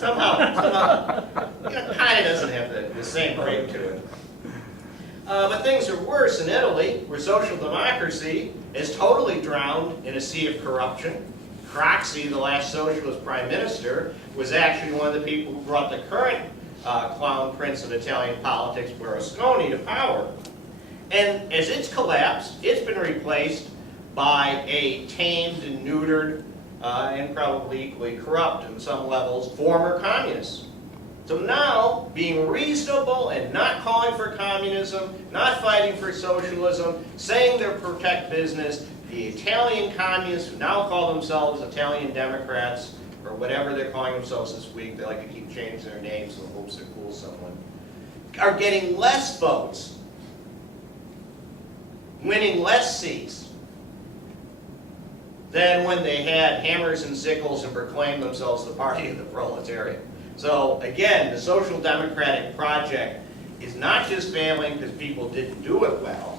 somehow, kind of doesn't have the same ring to it. But things are worse in Italy, where social democracy is totally drowned in a sea of corruption. Craxi, the last socialist prime minister, was actually one of the people who brought the current clown prince of Italian politics, Berlusconi, to power. And as it's collapsed, it's been replaced by a tamed and neutered, and probably equally corrupt in some levels, former communists. So now, being reasonable and not calling for communism, not fighting for socialism, saying they'll protect business, the Italian communists, who now call themselves Italian Democrats, or whatever they're calling themselves this week, they like to keep changing their names in the hopes to fool someone, are getting less votes, winning less seats than when they had hammers and sickles and proclaimed themselves the party of the proletariat. So again, the social democratic project is not just failing because people didn't do it well,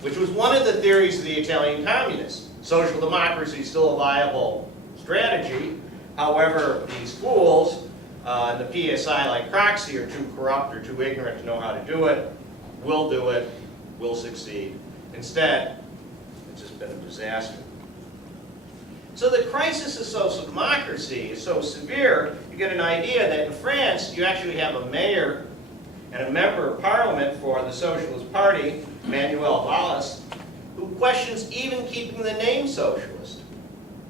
which was one of the theories of the Italian communists. Social democracy is still a viable strategy. However, these fools and the PSI like Craxi are too corrupt or too ignorant to know how to do it, will succeed. Instead, it's just been a disaster. So the crisis of social democracy is so severe, you get an idea that in France, you actually have a mayor and a member of parliament for the Socialist Party, Manuel Valls, who questions even keeping the name socialist.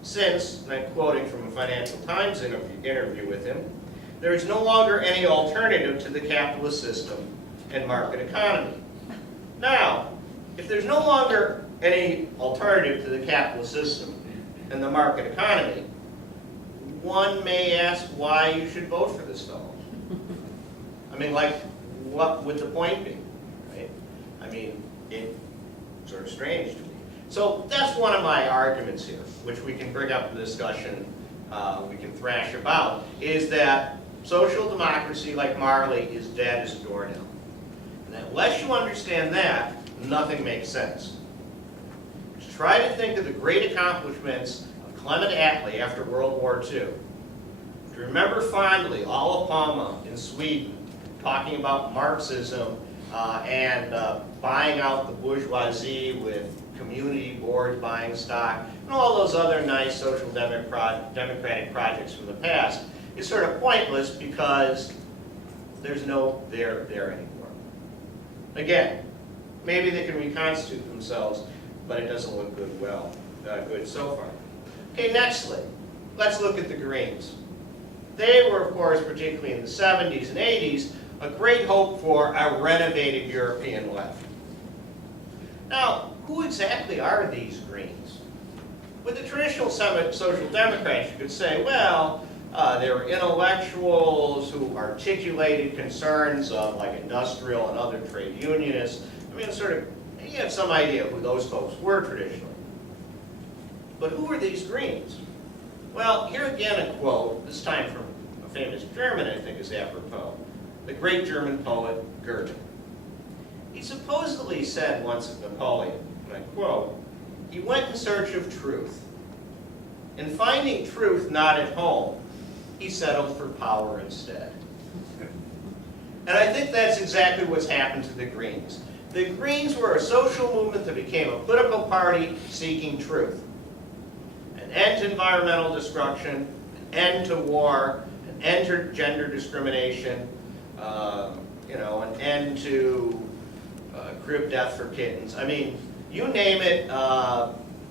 Since, and I'm quoting from a Financial Times interview with him, there is no longer any alternative to the capitalist system and market economy. Now, if there's no longer any alternative to the capitalist system and the market economy, one may ask why you should vote for this fellow. I mean, like, what would the point be, right? I mean, it's sort of strange to me. So that's one of my arguments here, which we can bring up in the discussion, we can thrash about, is that social democracy, like Marley, is dead as a doornail. And unless you understand that, nothing makes sense. Just try to think of the great accomplishments of Clement Attlee after World War II. To remember fondly Olof Palme in Sweden talking about Marxism and buying out the bourgeoisie with community boards buying stock, and all those other nice social democratic projects from the past, is sort of pointless because there's no there anymore. Again, maybe they can reconstitute themselves, but it doesn't look good so far. Okay, nextly, let's look at the Greens. They were, of course, particularly in the 70s and 80s, a great hope for a renovated European left. Now, who exactly are these Greens? With the traditional social democrats, you could say, well, they were intellectuals who articulated concerns of like industrial and other trade unionists. I mean, sort of, you have some idea who those folks were traditionally. But who are these Greens? Well, here again a quote, this time from a famous German, I think is apropos, the great German poet Goethe. He supposedly said once of Napoleon, and I quote, he went in search of truth. In finding truth not at home, he settled for power instead. And I think that's exactly what's happened to the Greens. The Greens were a social movement that became a political party seeking truth. An end to environmental destruction, an end to war, an end to gender discrimination, an end to crib death for kittens. I mean, you name it,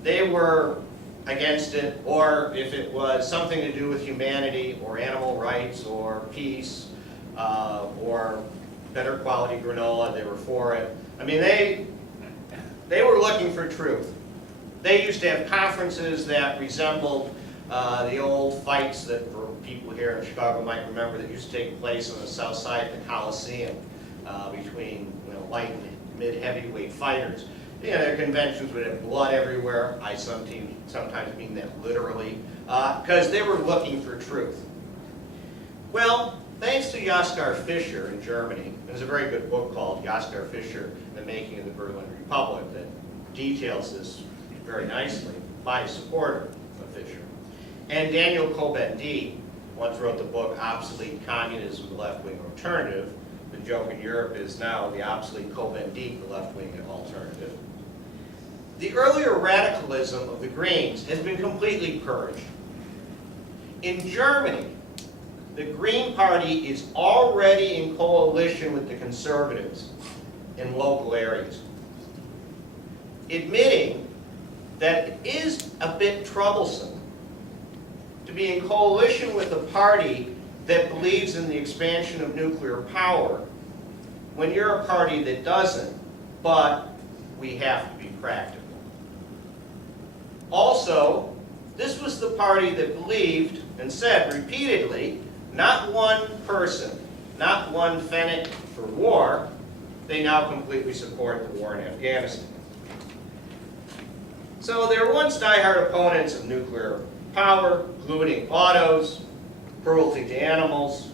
they were against it, or if it was something to do with humanity or animal rights or peace or better quality granola, they were for it. I mean, they were looking for truth. They used to have conferences that resembled the old fights that for people here in Chicago might remember that used to take place on the south side of the Coliseum between light and mid-heavyweight fighters. Their conventions would have blood everywhere. I sometimes mean that literally, because they were looking for truth. Well, thanks to Joschar Fischer in Germany, there's a very good book called Joschar Fischer, The Making of the Berlin Republic, that details this very nicely by a supporter of Fischer. And Daniel Cohn-Bendit, once wrote the book Obsolete Communism, the Left-Wing Alternative. The joke in Europe is now the obsolete Covendique, the left-wing alternative. The earlier radicalism of the Greens has been completely purged. In Germany, the Green Party is already in coalition with the conservatives in local areas, admitting that it is a bit troublesome to be in coalition with a party that believes in the expansion of nuclear power when you're a party that doesn't, but we have to be practical. Also, this was the party that believed and said repeatedly, not one person, not one Fennec for war, they now completely support the war in Afghanistan. So they were once diehard opponents of nuclear power, polluting autos, cruelty to animals,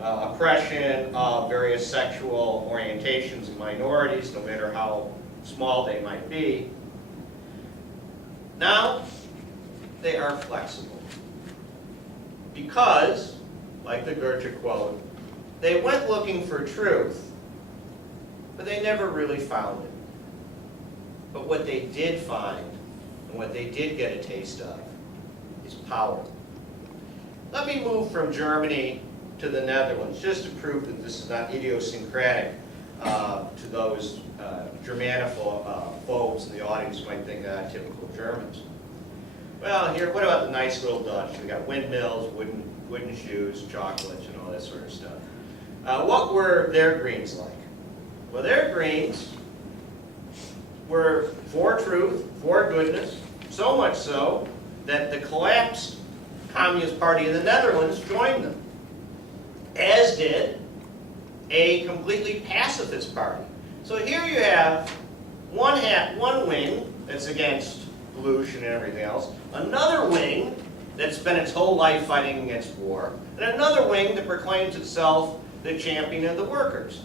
oppression of various sexual orientations and minorities, no matter how small they might be. Now, they are flexible. Because, like the Goethe quote, they went looking for truth, but they never really found it. But what they did find, and what they did get a taste of, is power. Let me move from Germany to the Netherlands, just to prove that this is not idiosyncratic to those Germanophobes in the audience who might think typical Germans. Well, here, what about the nice little Dutch? We got windmills, wooden shoes, chocolates, and all that sort of stuff. What were their Greens like? Well, their Greens were for truth, for goodness, so much so that the collapsed Communist Party in the Netherlands joined them, as did a completely pacifist party. So here you have one wing that's against pollution and everything else, another wing that spent its whole life fighting against war, and another wing that proclaims itself the champion of the workers.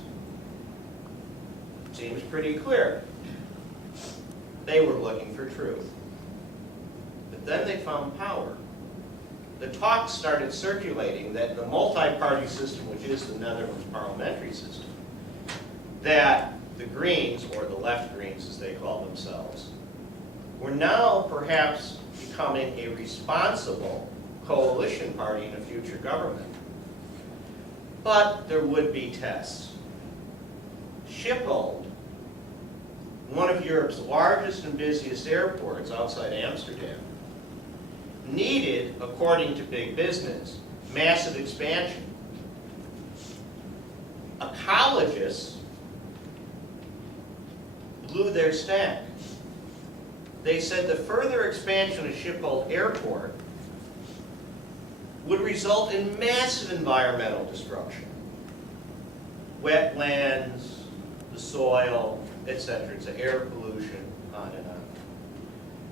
Seems pretty clear. They were looking for truth. But then they found power. The talk started circulating that the multi-party system, which is the Netherlands parliamentary system, that the Greens, or the left Greens as they call themselves, were now perhaps becoming a responsible coalition party in a future government. But there would be tests. Schiphol, one of Europe's largest and busiest airports outside Amsterdam, needed, according to big business, massive expansion. Ecologists blew their stack. They said the further expansion of Schiphol Airport would result in massive environmental destruction. Wetlands, the soil, etc. It's air pollution, on and on.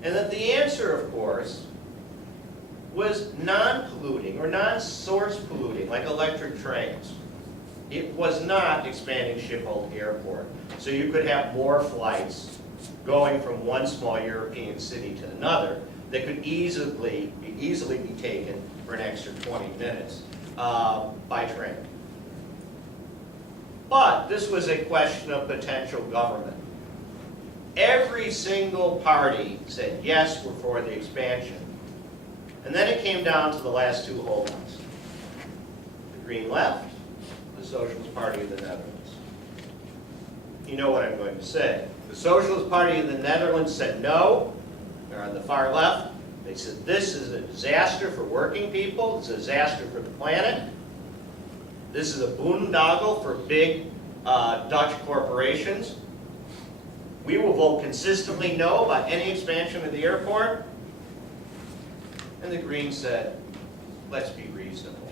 And that the answer, of course, was non-polluting or non-source polluting, like electric trains. It was not expanding Schiphol Airport. So you could have more flights going from one small European city to another that could easily be taken for an extra 20 minutes by train. But this was a question of potential government. Every single party said, yes, we're for the expansion. And then it came down to the last two holdouts. The Green Left, the Socialist Party of the Netherlands. You know what I'm going to say. The Socialist Party of the Netherlands said no. They're on the far left. They said this is a disaster for working people. It's a disaster for the planet. This is a boondoggle for big Dutch corporations. We will vote consistently no about any expansion of the airport. And the Greens said, let's be reasonable.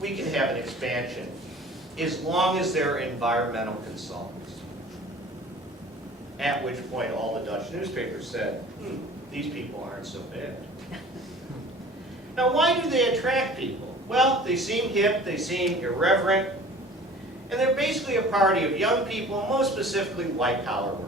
We can have an expansion as long as there are environmental consultants. At which point all the Dutch newspapers said, these people aren't so bad. Now, why do they attract people? Well, they seem hip, they seem irreverent, and they're basically a party of young people, most specifically white-collar workers.